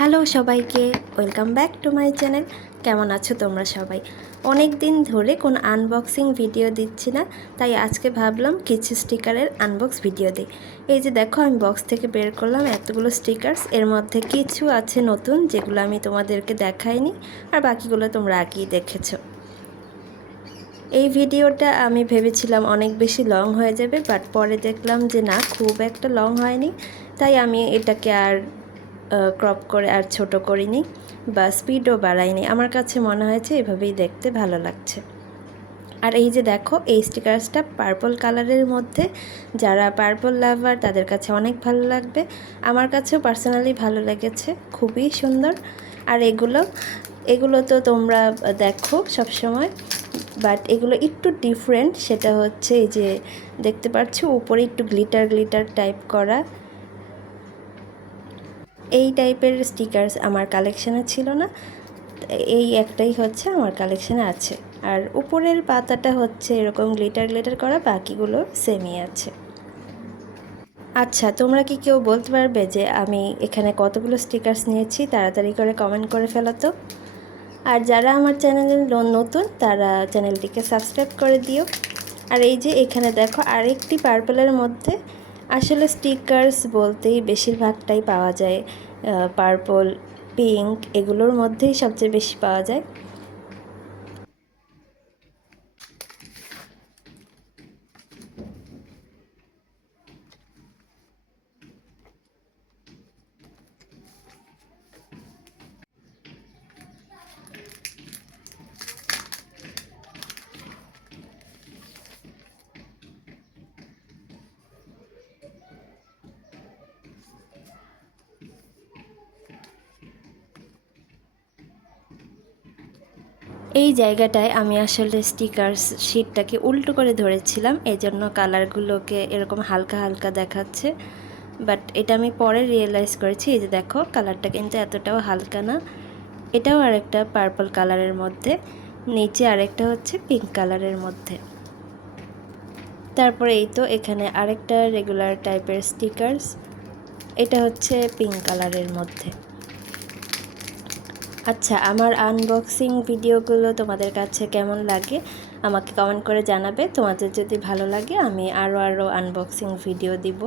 Hello সবাইকে, welcome back to my channel. কেমন আছো তোমরা সবাই? অনেক দিন ধরে কোনো আনবক্সিং ভিডিও দিচ্ছি না, তাই আজকে ভাবলাম কিছু স্টিকারের আনবক্স ভিডিও দিই। এই যে দেখো, আমি বক্স থেকে বের করলাম এতগুলো স্টিকার্স। এর মধ্যে কিছু আছে নতুন, যেগুলো আমি তোমাদেরকে দেখাইনি, আর বাকিগুলো তোমরা আগেই দেখেছো। এই ভিডিওটা আমি ভেবেছিলাম অনেক বেশি লং হয়ে যাবে, বাট পরে দেখলাম যে না, খুব একটা লং হয়নি, তাই আমি এটাকে আর ক্রপ করে আর ছোট করিনি বা স্পিডও বাড়াইনি। আমার কাছে মনে হয়েছে এভাবেই দেখতে ভালো লাগছে। আর এই যে দেখো, এই স্টিকার্সটা পার্পল কালারের মধ্যে, যারা পার্পল লাভার তাদের কাছে অনেক ভালো লাগবে। আমার কাছেও পার্সোনালি ভালো লেগেছে, খুবই সুন্দর। আর এগুলো তো তোমরা দেখো সব সময়, বাট এগুলো একটু ডিফারেন্ট। সেটা হচ্ছে এই যে দেখতে পাচ্ছ, উপরে একটু গ্লিটার টাইপ করা। এই টাইপের স্টিকার্স আমার কালেকশানে ছিল না, এই একটাই হচ্ছে আমার কালেকশানে আছে। আর উপরের পাতাটা হচ্ছে এরকম গ্লিটার করা, বাকিগুলো সেমই আছে। আচ্ছা, তোমরা কি কেউ বলতে পারবে যে আমি এখানে কতগুলো স্টিকার্স নিয়েছি? তাড়াতাড়ি করে কমেন্ট করে ফেলো তো। আর যারা আমার চ্যানেলে নতুন, তারা চ্যানেলটিকে সাবস্ক্রাইব করে দিও। আর এই যে এখানে দেখো, আরেকটি পার্পলের মধ্যে, আসলে স্টিকার্স বলতেই বেশিরভাগটাই পাওয়া যায় পার্পল, পিঙ্ক, এগুলোর মধ্যেই সবচেয়ে বেশি পাওয়া যায়। এই জায়গাটায় আমি আসলে স্টিকার্স শিটটাকে উল্টো করে ধরেছিলাম, এজন্য কালারগুলোকে এরকম হালকা হালকা দেখাচ্ছে। বাট এটা আমি পরে রিয়েলাইজ করেছি। এই যে দেখো, কালারটা কিন্তু এতটাও হালকা না। এটাও আরেকটা পার্পল কালারের মধ্যে, নিচে আরেকটা হচ্ছে পিঙ্ক কালারের মধ্যে। তারপরে এই তো এখানে আরেকটা রেগুলার টাইপের স্টিকার্স, এটা হচ্ছে পিঙ্ক কালারের মধ্যে। আচ্ছা, আমার আনবক্সিং ভিডিওগুলো তোমাদের কাছে কেমন লাগে আমাকে কমেন্ট করে জানাবে। তোমাদের যদি ভালো লাগে আমি আরও আনবক্সিং ভিডিও দিব।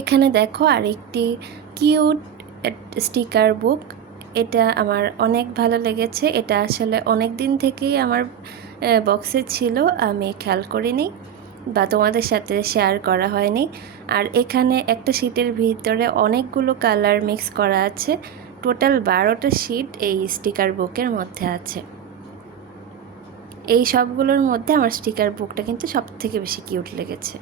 এখানে দেখো আরেকটি কিউট স্টিকার বুক। এটা আমার অনেক ভালো লেগেছে। এটা আসলে অনেক দিন থেকেই আমার বক্সে ছিল, আমি খেয়াল করিনি বা তোমাদের সাথে শেয়ার করা হয়নি। আর এখানে একটা শিটের ভিতরে অনেকগুলো কালার মিক্স করা আছে। টোটাল 12টা শিট এই স্টিকার বুকের মধ্যে আছে। এই সবগুলোর মধ্যে আমার স্টিকার বুকটা কিন্তু সবথেকে বেশি কিউট লেগেছে।